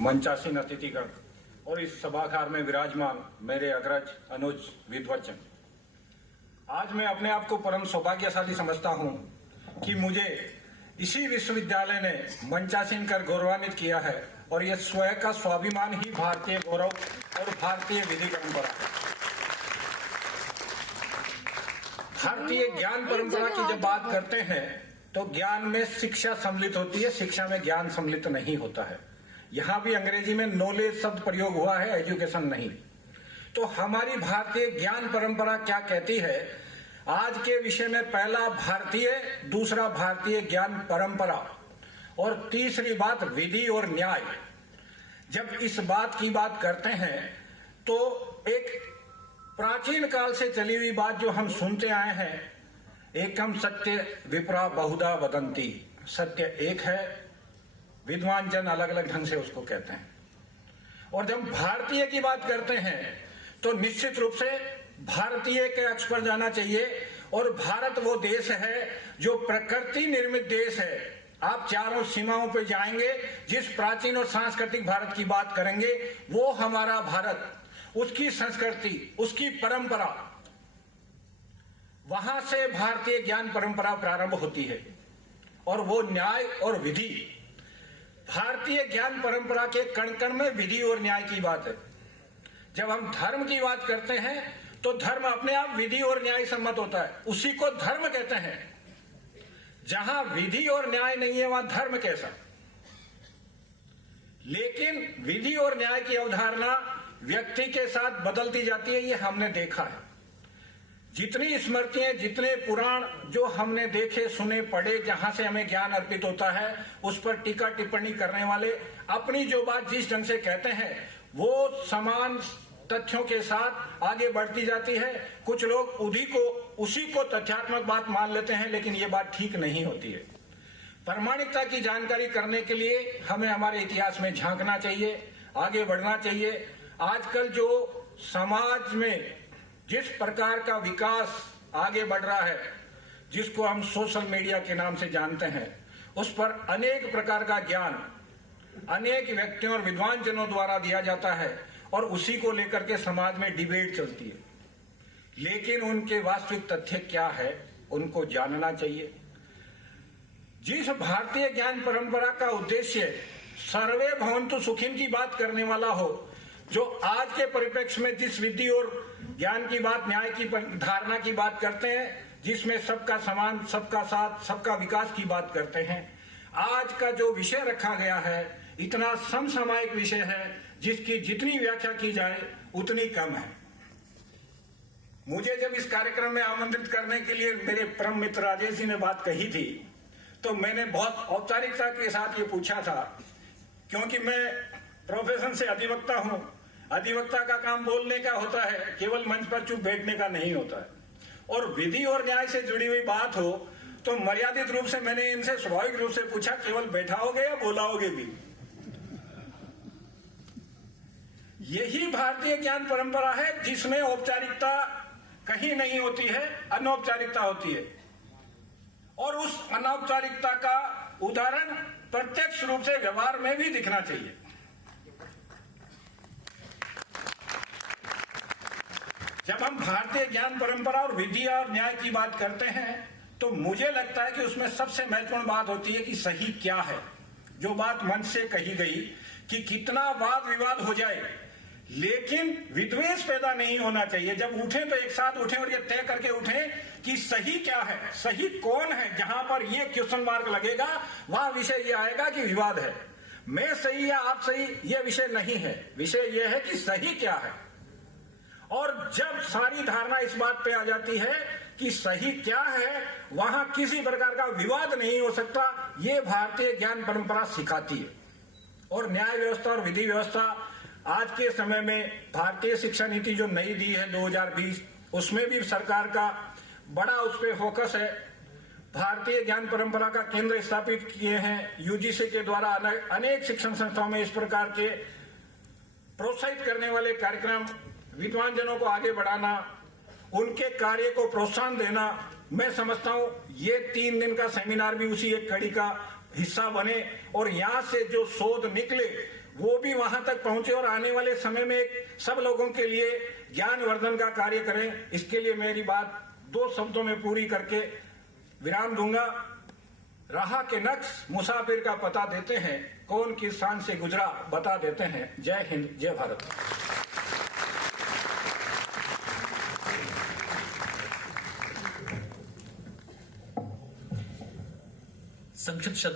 मंचासीन अतिथिगण और इस सभागार में विराजमान मेरे अग्रज अनुज विद्वचन, आज मैं अपने आप को परम सौभाग्यशाली समझता हूं कि मुझे इसी विश्वविद्यालय ने मंचासीन कर गौरवान्वित किया है और यह स्वयं का स्वाभिमान ही भारतीय गौरव और भारतीय विधि परंपरा है। भारतीय ज्ञान परंपरा की जब बात करते हैं तो ज्ञान में शिक्षा सम्मिलित होती है, शिक्षा में ज्ञान सम्मिलित नहीं होता है। यहां भी अंग्रेजी में नॉलेज शब्द प्रयोग हुआ है, एजुकेशन नहीं। तो हमारी भारतीय ज्ञान परंपरा क्या कहती है? आज के विषय में पहला भारतीय, दूसरा भारतीय ज्ञान परंपरा और तीसरी बात विधि और न्याय। जब इस बात की बात करते हैं तो एक प्राचीन काल से चली हुई बात जो हम सुनते आए हैं, एकम सत्य विप्रा बहुधा वदंती। सत्य एक है, विद्वान जन अलग अलग ढंग से उसको कहते हैं। और जब भारतीय की बात करते हैं तो निश्चित रूप से भारतीय के अक्ष पर जाना चाहिए। और भारत वो देश है जो प्रकृति निर्मित देश है। आप चारों सीमाओं पर जाएंगे, जिस प्राचीन और सांस्कृतिक भारत की बात करेंगे वो हमारा भारत, उसकी संस्कृति, उसकी परंपरा, वहां से भारतीय ज्ञान परंपरा प्रारंभ होती है। और वो न्याय और विधि, भारतीय ज्ञान परंपरा के कण कण में विधि और न्याय की बात है। जब हम धर्म की बात करते हैं तो धर्म अपने आप विधि और न्याय सम्मत होता है, उसी को धर्म कहते हैं। जहां विधि और न्याय नहीं है वहां धर्म कैसा? लेकिन विधि और न्याय की अवधारणा व्यक्ति के साथ बदलती जाती है, ये हमने देखा है। जितनी स्मृतियां, जितने पुराण जो हमने देखे, सुने, पढ़े, जहां से हमें ज्ञान अर्पित होता है, उस पर टीका टिप्पणी करने वाले अपनी जो बात जिस ढंग से कहते हैं वो समान तथ्यों के साथ आगे बढ़ती जाती है। कुछ लोग उसी को तथ्यात्मक बात मान लेते हैं, लेकिन ये बात ठीक नहीं होती है। प्रामाणिकता की जानकारी करने के लिए हमें हमारे इतिहास में झांकना चाहिए, आगे बढ़ना चाहिए। आजकल जो समाज में जिस प्रकार का विकास आगे बढ़ रहा है, जिसको हम सोशल मीडिया के नाम से जानते हैं, उस पर अनेक प्रकार का ज्ञान अनेक व्यक्तियों और विद्वान जनों द्वारा दिया जाता है और उसी को लेकर के समाज में डिबेट चलती है। लेकिन उनके वास्तविक तथ्य क्या है, उनको जानना चाहिए। जिस भारतीय ज्ञान परंपरा का उद्देश्य सर्वे भवन्तु सुखिन की बात करने वाला हो, जो आज के परिप्रेक्ष्य में जिस विधि और ज्ञान की बात, न्याय की धारणा की बात करते हैं, जिसमें सबका समान, सबका साथ, सबका विकास की बात करते हैं, आज का जो विषय रखा गया है इतना समसामयिक विषय है जिसकी जितनी व्याख्या की जाए उतनी कम है। मुझे जब इस कार्यक्रम में आमंत्रित करने के लिए मेरे परम मित्र राजेश जी ने बात कही थी तो मैंने बहुत औपचारिकता के साथ ये पूछा था, क्योंकि मैं प्रोफेशन से अधिवक्ता हूं। अधिवक्ता का काम बोलने का होता है, केवल मंच पर चुप बैठने का नहीं होता है। और विधि और न्याय से जुड़ी हुई बात हो तो मर्यादित रूप से मैंने इनसे स्वाभाविक रूप से पूछा, केवल बैठाओगे या बोलाओगे भी? यही भारतीय ज्ञान परंपरा है जिसमें औपचारिकता कहीं नहीं होती है, अनौपचारिकता होती है। और उस अनौपचारिकता का उदाहरण प्रत्यक्ष रूप से व्यवहार में भी दिखना चाहिए। जब हम भारतीय ज्ञान परंपरा और विधि और न्याय की बात करते हैं तो मुझे लगता है कि उसमें सबसे महत्वपूर्ण बात होती है कि सही क्या है। जो बात मन से कही गई कि कितना वाद विवाद हो जाए लेकिन विद्वेष पैदा नहीं होना चाहिए। जब उठे तो एक साथ उठे और ये तय करके उठे कि सही क्या है, सही कौन है। जहां पर ये क्वेश्चन मार्क लगेगा वहां विषय ये आएगा कि विवाद है, मैं सही या आप सही, ये विषय नहीं है। विषय ये है कि सही क्या है। और जब सारी धारणा इस बात पे आ जाती है कि सही क्या है, वहां किसी प्रकार का विवाद नहीं हो सकता। ये भारतीय ज्ञान परंपरा सिखाती है। और न्याय व्यवस्था और विधि व्यवस्था आज के समय में भारतीय शिक्षा नीति जो नई दी है 2020, उसमें भी सरकार का बड़ा उस पर फोकस है। भारतीय ज्ञान परंपरा का केंद्र स्थापित किए हैं यूजीसी के द्वारा। अनेक शिक्षण संस्थाओं में इस प्रकार के प्रोत्साहित करने वाले कार्यक्रम, विद्वान जनों को आगे बढ़ाना, उनके कार्य को प्रोत्साहन देना। मैं समझता हूं ये 3 दिन का सेमिनार भी उसी एक कड़ी का हिस्सा बने और यहां से जो शोध निकले वो भी वहां तक पहुंचे और आने वाले समय में एक सब लोगों के लिए ज्ञानवर्धन का कार्य करें। इसके लिए मेरी बात 2 शब्दों में पूरी करके विराम दूंगा। राह के नक्श मुसाफिर का पता देते हैं, कौन किस स्थान से गुजरा बता देते हैं। जय हिंद, जय भारत। संक्षिप्त